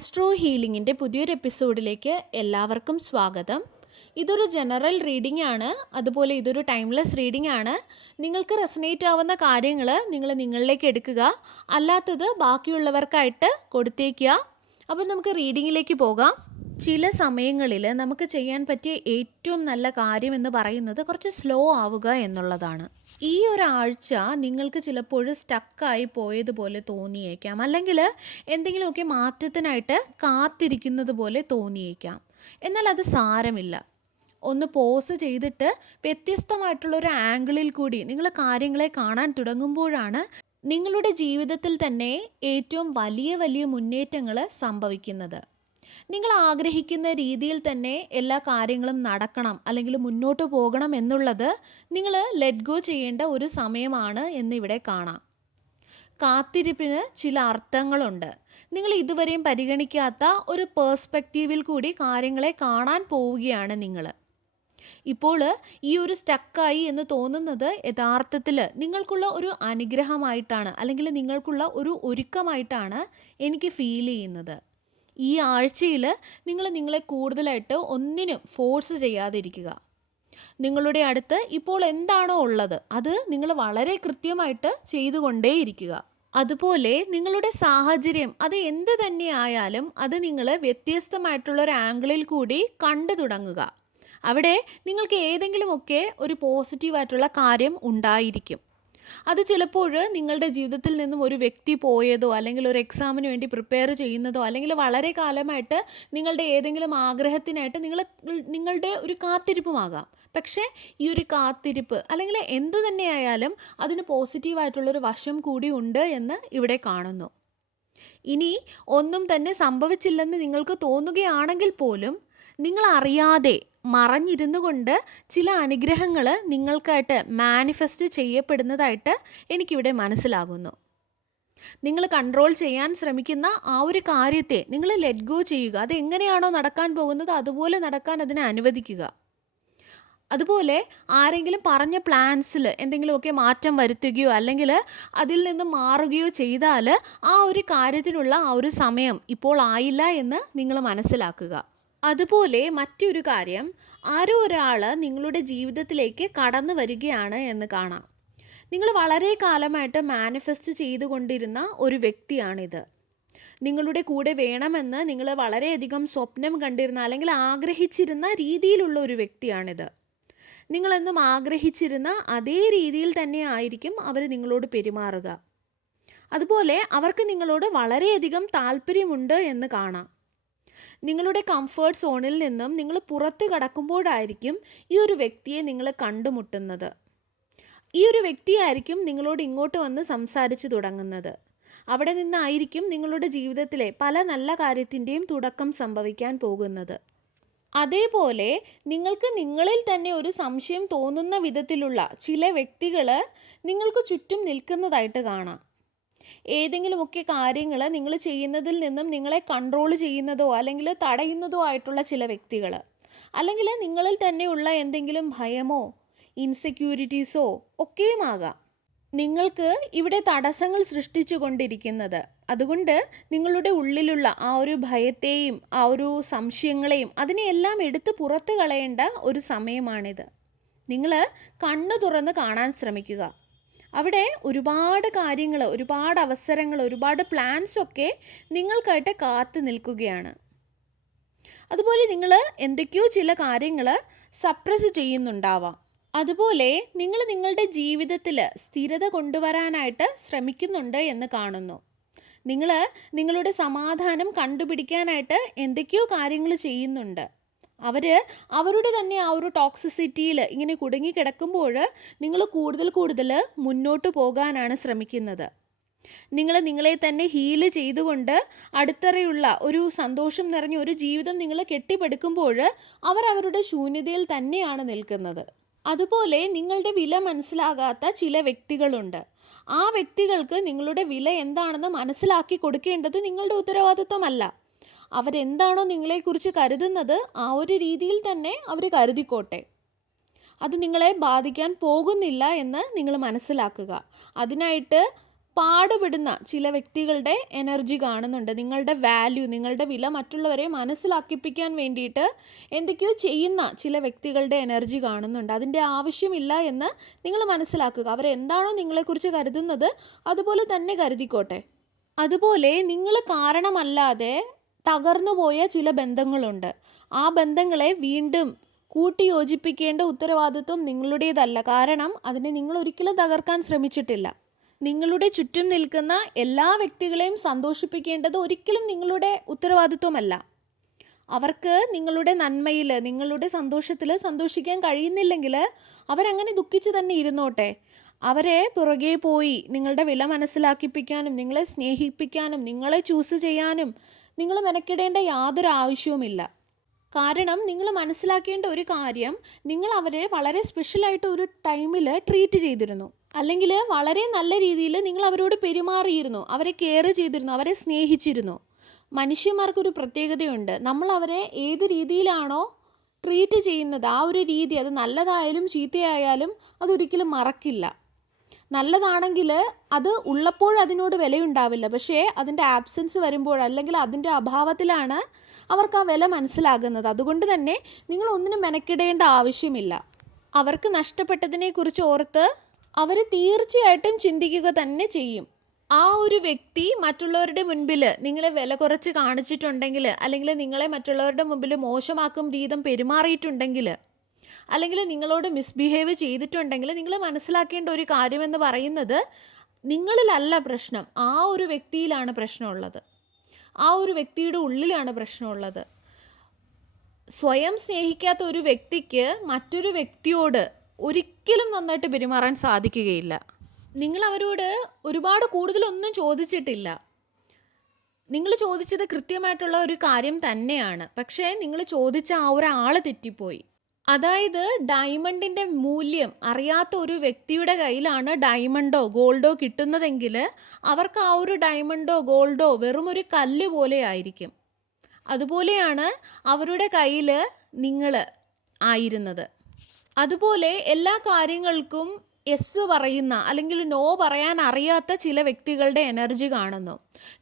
Astro ഹീലിംഗിൻ്റെ പുതിയൊരു എപ്പിസോഡിലേക്ക് എല്ലാവർക്കും സ്വാഗതം. ഇതൊരു ജനറൽ റീഡിംഗ് ആണ്, അതുപോലെ ഇതൊരു ടൈംലെസ് റീഡിംഗ് ആണ്. നിങ്ങൾക്ക് റെസനേറ്റ് ആവുന്ന കാര്യങ്ങൾ നിങ്ങൾ നിങ്ങളിലേക്ക് എടുക്കുക, അല്ലാത്തത് ബാക്കിയുള്ളവർക്കായിട്ട് കൊടുത്തേക്കുക. അപ്പോൾ നമുക്ക് റീഡിങ്ങിലേക്ക് പോകാം. ചില സമയങ്ങളിൽ നമുക്ക് ചെയ്യാൻ പറ്റിയ ഏറ്റവും നല്ല കാര്യം എന്ന് പറയുന്നത് കുറച്ച് സ്ലോ ആവുക എന്നുള്ളതാണ്. ഈ ഒരാഴ്ച നിങ്ങൾക്ക് ചിലപ്പോൾ സ്റ്റക്കായി പോയതുപോലെ തോന്നിയേക്കാം, അല്ലെങ്കിൽ എന്തെങ്കിലുമൊക്കെ മാറ്റത്തിനായിട്ട് കാത്തിരിക്കുന്നത് പോലെ തോന്നിയേക്കാം. എന്നാൽ അത് സാരമില്ല. ഒന്ന് പോസ് ചെയ്തിട്ട് വ്യത്യസ്തമായിട്ടുള്ളൊരു ആംഗിളിൽ കൂടി നിങ്ങൾ കാര്യങ്ങളെ കാണാൻ തുടങ്ങുമ്പോഴാണ് നിങ്ങളുടെ ജീവിതത്തിൽ തന്നെ ഏറ്റവും വലിയ വലിയ മുന്നേറ്റങ്ങൾ സംഭവിക്കുന്നത്. നിങ്ങൾ ആഗ്രഹിക്കുന്ന രീതിയിൽ തന്നെ എല്ലാ കാര്യങ്ങളും നടക്കണം, അല്ലെങ്കിൽ മുന്നോട്ട് പോകണം എന്നുള്ളത് നിങ്ങൾ ലെറ്റ് ഗോ ചെയ്യേണ്ട ഒരു സമയമാണ് എന്നിവിടെ കാണാം. കാത്തിരിപ്പിന് ചില അർത്ഥങ്ങളുണ്ട്. നിങ്ങൾ ഇതുവരെയും പരിഗണിക്കാത്ത ഒരു പേഴ്സ്പെക്റ്റീവിൽ കൂടി കാര്യങ്ങളെ കാണാൻ പോവുകയാണ് നിങ്ങൾ. ഇപ്പോൾ ഈ ഒരു സ്റ്റക്കായി എന്ന് തോന്നുന്നത് യഥാർത്ഥത്തിൽ നിങ്ങൾക്കുള്ള ഒരു അനുഗ്രഹമായിട്ടാണ്, അല്ലെങ്കിൽ നിങ്ങൾക്കുള്ള ഒരു ഒരുക്കമായിട്ടാണ് എനിക്ക് ഫീൽ ചെയ്യുന്നത്. ഈ ആഴ്ചയിൽ നിങ്ങൾ നിങ്ങളെ കൂടുതലായിട്ട് ഒന്നിനും ഫോഴ്സ് ചെയ്യാതിരിക്കുക. നിങ്ങളുടെ അടുത്ത് ഇപ്പോൾ എന്താണോ ഉള്ളത് അത് നിങ്ങൾ വളരെ കൃത്യമായിട്ട് ചെയ്തുകൊണ്ടേയിരിക്കുക. അതുപോലെ നിങ്ങളുടെ സാഹചര്യം അത് എന്ത് തന്നെ ആയാലും അത് നിങ്ങൾ വ്യത്യസ്തമായിട്ടുള്ളൊരു ആംഗിളിൽ കൂടി കണ്ടു തുടങ്ങുക. അവിടെ നിങ്ങൾക്ക് ഏതെങ്കിലുമൊക്കെ ഒരു പോസിറ്റീവായിട്ടുള്ള കാര്യം ഉണ്ടായിരിക്കും. അത് ചിലപ്പോൾ നിങ്ങളുടെ ജീവിതത്തിൽ നിന്നും ഒരു വ്യക്തി പോയതോ, അല്ലെങ്കിൽ ഒരു എക്സാമിന് വേണ്ടി പ്രിപ്പയർ ചെയ്യുന്നതോ, അല്ലെങ്കിൽ വളരെ കാലമായിട്ട് നിങ്ങളുടെ ഏതെങ്കിലും ആഗ്രഹത്തിനായിട്ട് നിങ്ങളുടെ ഒരു കാത്തിരിപ്പുമാകാം. പക്ഷേ ഈ ഒരു കാത്തിരിപ്പ് അല്ലെങ്കിൽ എന്തു തന്നെയായാലും അതിന് പോസിറ്റീവായിട്ടുള്ളൊരു വശം കൂടി ഉണ്ട് എന്ന് ഇവിടെ കാണുന്നു. ഇനി ഒന്നും തന്നെ സംഭവിച്ചില്ലെന്ന് നിങ്ങൾക്ക് തോന്നുകയാണെങ്കിൽ പോലും നിങ്ങൾ അറിയാതെ മറഞ്ഞിരുന്നു കൊണ്ട് ചില അനുഗ്രഹങ്ങൾ നിങ്ങൾക്കായിട്ട് മാനിഫെസ്റ്റ് ചെയ്യപ്പെടുന്നതായിട്ട് എനിക്കിവിടെ മനസ്സിലാകുന്നു. നിങ്ങൾ കൺട്രോൾ ചെയ്യാൻ ശ്രമിക്കുന്ന ആ ഒരു കാര്യത്തെ നിങ്ങൾ ലെറ്റ് ഗോ ചെയ്യുക. അത് എങ്ങനെയാണോ നടക്കാൻ പോകുന്നത് അതുപോലെ നടക്കാൻ അതിനെ അനുവദിക്കുക. അതുപോലെ ആരെങ്കിലും പറഞ്ഞ പ്ലാൻസിൽ എന്തെങ്കിലുമൊക്കെ മാറ്റം വരുത്തുകയോ അല്ലെങ്കിൽ അതിൽ നിന്ന് മാറുകയോ ചെയ്താൽ ആ ഒരു കാര്യത്തിനുള്ള ആ ഒരു സമയം ഇപ്പോൾ ആയില്ല എന്ന് നിങ്ങൾ മനസ്സിലാക്കുക. അതുപോലെ മറ്റൊരു കാര്യം, ആരോ ഒരാൾ നിങ്ങളുടെ ജീവിതത്തിലേക്ക് കടന്നു വരികയാണ് എന്ന് കാണാം. നിങ്ങൾ വളരെ കാലമായിട്ട് മാനിഫെസ്റ്റ് ചെയ്തുകൊണ്ടിരുന്ന ഒരു വ്യക്തിയാണിത്. നിങ്ങളുടെ കൂടെ വേണമെന്ന് നിങ്ങൾ വളരെയധികം സ്വപ്നം കണ്ടിരുന്ന അല്ലെങ്കിൽ ആഗ്രഹിച്ചിരുന്ന രീതിയിലുള്ള ഒരു വ്യക്തിയാണിത്. നിങ്ങളെന്നും ആഗ്രഹിച്ചിരുന്ന അതേ രീതിയിൽ തന്നെ ആയിരിക്കും അവർ നിങ്ങളോട് പെരുമാറുക. അതുപോലെ അവർക്ക് നിങ്ങളോട് വളരെയധികം താല്പര്യമുണ്ട് എന്ന് കാണാം. നിങ്ങളുടെ കംഫേർട്ട് സോണിൽ നിന്നും നിങ്ങൾ പുറത്ത് കടക്കുമ്പോഴായിരിക്കും ഈ ഒരു വ്യക്തിയെ നിങ്ങൾ കണ്ടുമുട്ടുന്നത്. ഈ ഒരു വ്യക്തിയായിരിക്കും നിങ്ങളോട് ഇങ്ങോട്ട് വന്ന് സംസാരിച്ചു തുടങ്ങുന്നത്. അവിടെ നിന്നായിരിക്കും നിങ്ങളുടെ ജീവിതത്തിലെ പല നല്ല കാര്യത്തിൻ്റെയും തുടക്കം സംഭവിക്കാൻ പോകുന്നത്. അതേപോലെ നിങ്ങൾക്ക് നിങ്ങളിൽ തന്നെ ഒരു സംശയം തോന്നുന്ന വിധത്തിലുള്ള ചില വ്യക്തികൾ നിങ്ങൾക്ക് ചുറ്റും നിൽക്കുന്നതായിട്ട് കാണാം. ഏതെങ്കിലുമൊക്കെ കാര്യങ്ങൾ നിങ്ങൾ ചെയ്യുന്നതിൽ നിന്നും നിങ്ങളെ കൺട്രോൾ ചെയ്യുന്നതോ അല്ലെങ്കിൽ തടയുന്നതോ ആയിട്ടുള്ള ചില വ്യക്തികൾ, അല്ലെങ്കിൽ നിങ്ങളിൽ തന്നെയുള്ള എന്തെങ്കിലും ഭയമോ ഇൻസെക്യൂരിറ്റീസോ ഒക്കെയുമാകാം നിങ്ങൾക്ക് ഇവിടെ തടസ്സങ്ങൾ സൃഷ്ടിച്ചു കൊണ്ടിരിക്കുന്നത്. അതുകൊണ്ട് നിങ്ങളുടെ ഉള്ളിലുള്ള ആ ഒരു ഭയത്തെയും ആ ഒരു സംശയങ്ങളെയും അതിനെയെല്ലാം എടുത്ത് പുറത്ത് കളയേണ്ട ഒരു സമയമാണിത്. നിങ്ങൾ കണ്ണു തുറന്ന് കാണാൻ ശ്രമിക്കുക. അവിടെ ഒരുപാട് കാര്യങ്ങൾ, ഒരുപാട് അവസരങ്ങൾ, ഒരുപാട് പ്ലാൻസൊക്കെ നിങ്ങൾക്കായിട്ട് കാത്തു നിൽക്കുകയാണ്. അതുപോലെ നിങ്ങൾ എന്തൊക്കെയോ ചില കാര്യങ്ങൾ സപ്രസ് ചെയ്യുന്നുണ്ടാവാം. അതുപോലെ നിങ്ങൾ നിങ്ങളുടെ ജീവിതത്തിൽ സ്ഥിരത കൊണ്ടുവരാനായിട്ട് ശ്രമിക്കുന്നുണ്ട് എന്ന് കാണുന്നു. നിങ്ങൾ നിങ്ങളുടെ സമാധാനം കണ്ടുപിടിക്കാനായിട്ട് എന്തൊക്കെയോ കാര്യങ്ങൾ ചെയ്യുന്നുണ്ട്. അവരുടെ തന്നെ ആ ഒരു ടോക്സിസിറ്റിയിൽ ഇങ്ങനെ കുടുങ്ങിക്കിടക്കുമ്പോൾ നിങ്ങൾ കൂടുതൽ മുന്നോട്ട് പോകാനാണ് ശ്രമിക്കുന്നത്. നിങ്ങൾ നിങ്ങളെ തന്നെ ഹീല് ചെയ്തുകൊണ്ട് അടുത്തറയുള്ള ഒരു സന്തോഷം നിറഞ്ഞ ഒരു ജീവിതം നിങ്ങൾ കെട്ടിപ്പടുക്കുമ്പോൾ അവരുടെ ശൂന്യതയിൽ തന്നെയാണ് നിൽക്കുന്നത്. അതുപോലെ നിങ്ങളുടെ വില മനസ്സിലാകാത്ത ചില വ്യക്തികളുണ്ട്. ആ വ്യക്തികൾക്ക് നിങ്ങളുടെ വില എന്താണെന്ന് മനസ്സിലാക്കി കൊടുക്കേണ്ടത് നിങ്ങളുടെ ഉത്തരവാദിത്വമല്ല. അവരെന്താണോ നിങ്ങളെക്കുറിച്ച് കരുതുന്നത് ആ ഒരു രീതിയിൽ തന്നെ അവർ കരുതിക്കോട്ടെ. അത് നിങ്ങളെ ബാധിക്കാൻ പോകുന്നില്ല എന്ന് നിങ്ങൾ മനസ്സിലാക്കുക. അതിനായിട്ട് പാടുപെടുന്ന ചില വ്യക്തികളുടെ എനർജി കാണുന്നുണ്ട്. നിങ്ങളുടെ വാല്യൂ, നിങ്ങളുടെ വില മറ്റുള്ളവരെ മനസ്സിലാക്കിപ്പിക്കാൻ വേണ്ടിയിട്ട് എന്തൊക്കെയോ ചെയ്യുന്ന ചില വ്യക്തികളുടെ എനർജി കാണുന്നുണ്ട്. അതിൻ്റെ ആവശ്യമില്ല എന്ന് നിങ്ങൾ മനസ്സിലാക്കുക. അവരെന്താണോ നിങ്ങളെക്കുറിച്ച് കരുതുന്നത് അതുപോലെ തന്നെ കരുതിക്കോട്ടെ. അതുപോലെ നിങ്ങൾ കാരണമല്ലാതെ തകർന്നുപോയ ചില ബന്ധങ്ങളുണ്ട്. ആ ബന്ധങ്ങളെ വീണ്ടും കൂട്ടിയോജിപ്പിക്കേണ്ട ഉത്തരവാദിത്വം നിങ്ങളുടേതല്ല. കാരണം അതിനെ നിങ്ങൾ ഒരിക്കലും തകർക്കാൻ ശ്രമിച്ചിട്ടില്ല. നിങ്ങളുടെ ചുറ്റും നിൽക്കുന്ന എല്ലാ വ്യക്തികളെയും സന്തോഷിപ്പിക്കേണ്ടത് ഒരിക്കലും നിങ്ങളുടെ ഉത്തരവാദിത്വമല്ല. അവർക്ക് നിങ്ങളുടെ നന്മയിൽ, നിങ്ങളുടെ സന്തോഷത്തിൽ സന്തോഷിക്കാൻ കഴിയുന്നില്ലെങ്കിൽ അവരങ്ങനെ ദുഃഖിച്ച് തന്നെ ഇരുന്നോട്ടെ. അവരെ പുറകെ പോയി നിങ്ങളുടെ വില മനസ്സിലാക്കിപ്പിക്കാനും നിങ്ങളെ സ്നേഹിപ്പിക്കാനും നിങ്ങളെ ചൂസ് ചെയ്യാനും നിങ്ങൾ മെനക്കിടേണ്ട യാതൊരു ആവശ്യവുമില്ല. കാരണം നിങ്ങൾ മനസ്സിലാക്കേണ്ട ഒരു കാര്യം, നിങ്ങൾ അവരെ വളരെ സ്പെഷ്യലായിട്ട് ഒരു ടൈമിൽ ട്രീറ്റ് ചെയ്തിരുന്നു, അല്ലെങ്കിൽ വളരെ നല്ല രീതിയിൽ നിങ്ങൾ അവരോട് പെരുമാറിയിരുന്നു, അവരെ കെയർ ചെയ്തിരുന്നു, അവരെ സ്നേഹിച്ചിരുന്നു. മനുഷ്യന്മാർക്കൊരു പ്രത്യേകതയുണ്ട്. നമ്മൾ അവരെ ഏത് രീതിയിലാണോ ട്രീറ്റ് ചെയ്യുന്നത് ആ ഒരു രീതി, അത് നല്ലതായാലും ചീത്തയായാലും അതൊരിക്കലും മറക്കില്ല. നല്ലതാണെങ്കിൽ അത് ഉള്ളപ്പോൾ അതിനോട് വിലയുണ്ടാവില്ല. പക്ഷേ അതിൻ്റെ ആബ്സെൻസ് വരുമ്പോൾ അല്ലെങ്കിൽ അതിൻ്റെ അഭാവത്തിലാണ് അവർക്ക് ആ വില മനസ്സിലാകുന്നത്. അതുകൊണ്ട് തന്നെ നിങ്ങൾ ഒന്നിനും മെനക്കിടേണ്ട ആവശ്യമില്ല. അവർക്ക് നഷ്ടപ്പെട്ടതിനെക്കുറിച്ച് ഓർത്ത് അവർ തീർച്ചയായിട്ടും ചിന്തിക്കുക തന്നെ ചെയ്യും. ആ ഒരു വ്യക്തി മറ്റുള്ളവരുടെ മുൻപിൽ നിങ്ങളെ വില കുറച്ച് കാണിച്ചിട്ടുണ്ടെങ്കിൽ, അല്ലെങ്കിൽ നിങ്ങളെ മറ്റുള്ളവരുടെ മുമ്പിൽ മോശമാക്കും രീതിയിൽ പെരുമാറിയിട്ടുണ്ടെങ്കിൽ, അല്ലെങ്കിൽ നിങ്ങളോട് മിസ്ബിഹേവ് ചെയ്തിട്ടുണ്ടെങ്കിൽ, നിങ്ങൾ മനസ്സിലാക്കേണ്ട ഒരു കാര്യമെന്ന് പറയുന്നത് നിങ്ങളിലല്ല പ്രശ്നം, ആ ഒരു വ്യക്തിയിലാണ് പ്രശ്നമുള്ളത്. ആ ഒരു വ്യക്തിയുടെ ഉള്ളിലാണ് പ്രശ്നമുള്ളത്. സ്വയം സ്നേഹിക്കാത്ത ഒരു വ്യക്തിക്ക് മറ്റൊരു വ്യക്തിയോട് ഒരിക്കലും നന്നായിട്ട് പെരുമാറാൻ സാധിക്കുകയില്ല. നിങ്ങൾ അവരോട് ഒരുപാട് കൂടുതലൊന്നും ചോദിച്ചിട്ടില്ല. നിങ്ങൾ ചോദിച്ചത് കൃത്യമായിട്ടുള്ള ഒരു കാര്യം തന്നെയാണ്. പക്ഷേ നിങ്ങൾ ചോദിച്ച ആ ഒരാൾ തെറ്റിപ്പോയി. അതായത് ഡയമണ്ടിൻ്റെ മൂല്യം അറിയാത്ത ഒരു വ്യക്തിയുടെ കയ്യിലാണ് ഡയമണ്ടോ ഗോൾഡോ കിട്ടുന്നതെങ്കിൽ അവർക്ക് ആ ഒരു ഡയമണ്ടോ ഗോൾഡോ വെറും ഒരു കല്ല് പോലെ ആയിരിക്കും. അതുപോലെയാണ് അവരുടെ കയ്യിൽ നിങ്ങൾ ആയിരുന്നത്. അതുപോലെ എല്ലാ കാര്യങ്ങൾക്കും യെസ് പറയുന്ന അല്ലെങ്കിൽ നോ പറയാൻ അറിയാത്ത ചില വ്യക്തികളുടെ എനർജി കാണുന്നു.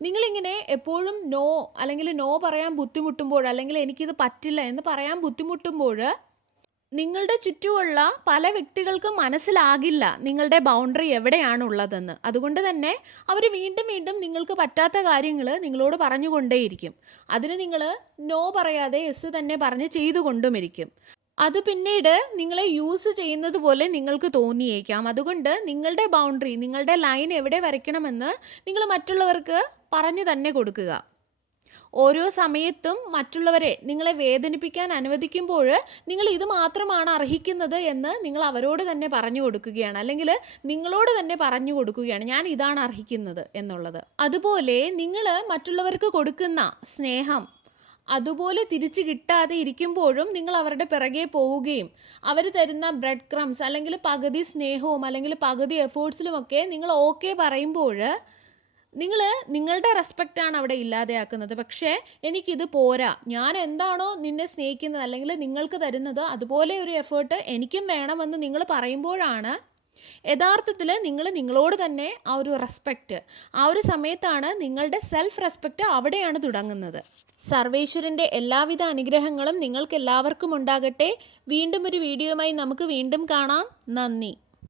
നിങ്ങളിങ്ങനെ എപ്പോഴും നോ അല്ലെങ്കിൽ നോ പറയാൻ ബുദ്ധിമുട്ടുമ്പോൾ, അല്ലെങ്കിൽ എനിക്കിത് പറ്റില്ല എന്ന് പറയാൻ ബുദ്ധിമുട്ടുമ്പോൾ നിങ്ങളുടെ ചുറ്റുമുള്ള പല വ്യക്തികൾക്കും മനസ്സിലാകില്ല നിങ്ങളുടെ ബൗണ്ടറി എവിടെയാണുള്ളതെന്ന്. അതുകൊണ്ട് തന്നെ അവർ വീണ്ടും വീണ്ടും നിങ്ങൾക്ക് പറ്റാത്ത കാര്യങ്ങൾ നിങ്ങളോട് പറഞ്ഞുകൊണ്ടേയിരിക്കും. അതിന് നിങ്ങൾ നോ പറയാതെ യെസ് തന്നെ പറഞ്ഞ് ചെയ്തുകൊണ്ടുമിരിക്കും. അത് പിന്നീട് നിങ്ങളെ യൂസ് ചെയ്യുന്നത് പോലെ നിങ്ങൾക്ക് തോന്നിയേക്കാം. അതുകൊണ്ട് നിങ്ങളുടെ ബൗണ്ടറി, നിങ്ങളുടെ ലൈൻ എവിടെ വരയ്ക്കണമെന്ന് നിങ്ങൾ മറ്റുള്ളവർക്ക് പറഞ്ഞു തന്നെ കൊടുക്കുക. ഓരോ സമയത്തും മറ്റുള്ളവരെ നിങ്ങളെ വേദനിപ്പിക്കാൻ അനുവദിക്കുമ്പോൾ നിങ്ങൾ ഇത് മാത്രമാണ് അർഹിക്കുന്നത് എന്ന് നിങ്ങൾ അവരോട് തന്നെ പറഞ്ഞു കൊടുക്കുകയാണ്, അല്ലെങ്കിൽ നിങ്ങളോട് തന്നെ പറഞ്ഞു കൊടുക്കുകയാണ് ഞാൻ ഇതാണ് അർഹിക്കുന്നത് എന്നുള്ളത്. അതുപോലെ നിങ്ങൾ മറ്റുള്ളവർക്ക് കൊടുക്കുന്ന സ്നേഹം അതുപോലെ തിരിച്ച് കിട്ടാതെ ഇരിക്കുമ്പോഴും നിങ്ങൾ അവരുടെ പിറകെ പോവുകയും അവർ തരുന്ന ബ്രെഡ് ക്രംസ് അല്ലെങ്കിൽ പകുതി സ്നേഹവും അല്ലെങ്കിൽ പകുതി എഫേർട്സിലുമൊക്കെ നിങ്ങൾ ഓക്കെ പറയുമ്പോൾ നിങ്ങൾ നിങ്ങളുടെ റെസ്പെക്റ്റാണ് അവിടെ ഇല്ലാതെയാക്കുന്നത്. പക്ഷേ എനിക്കിത് പോരാ, ഞാൻ എന്താണോ നിന്നെ സ്നേഹിക്കുന്നത് അല്ലെങ്കിൽ നിങ്ങൾക്ക് തരുന്നത് അതുപോലെ ഒരു എഫേർട്ട് എനിക്കും വേണമെന്ന് നിങ്ങൾ പറയുമ്പോഴാണ് യഥാർത്ഥത്തിൽ നിങ്ങൾ നിങ്ങളോട് തന്നെ ആ ഒരു റെസ്പെക്റ്റ്, ആ ഒരു സമയത്താണ് നിങ്ങളുടെ സെൽഫ് റെസ്പെക്റ്റ് അവിടെയാണ് തുടങ്ങുന്നത്. സർവേശ്വരൻ്റെ എല്ലാവിധ അനുഗ്രഹങ്ങളും നിങ്ങൾക്ക് എല്ലാവർക്കും ഉണ്ടാകട്ടെ. വീണ്ടും ഒരു വീഡിയോയുമായി നമുക്ക് വീണ്ടും കാണാം. നന്ദി.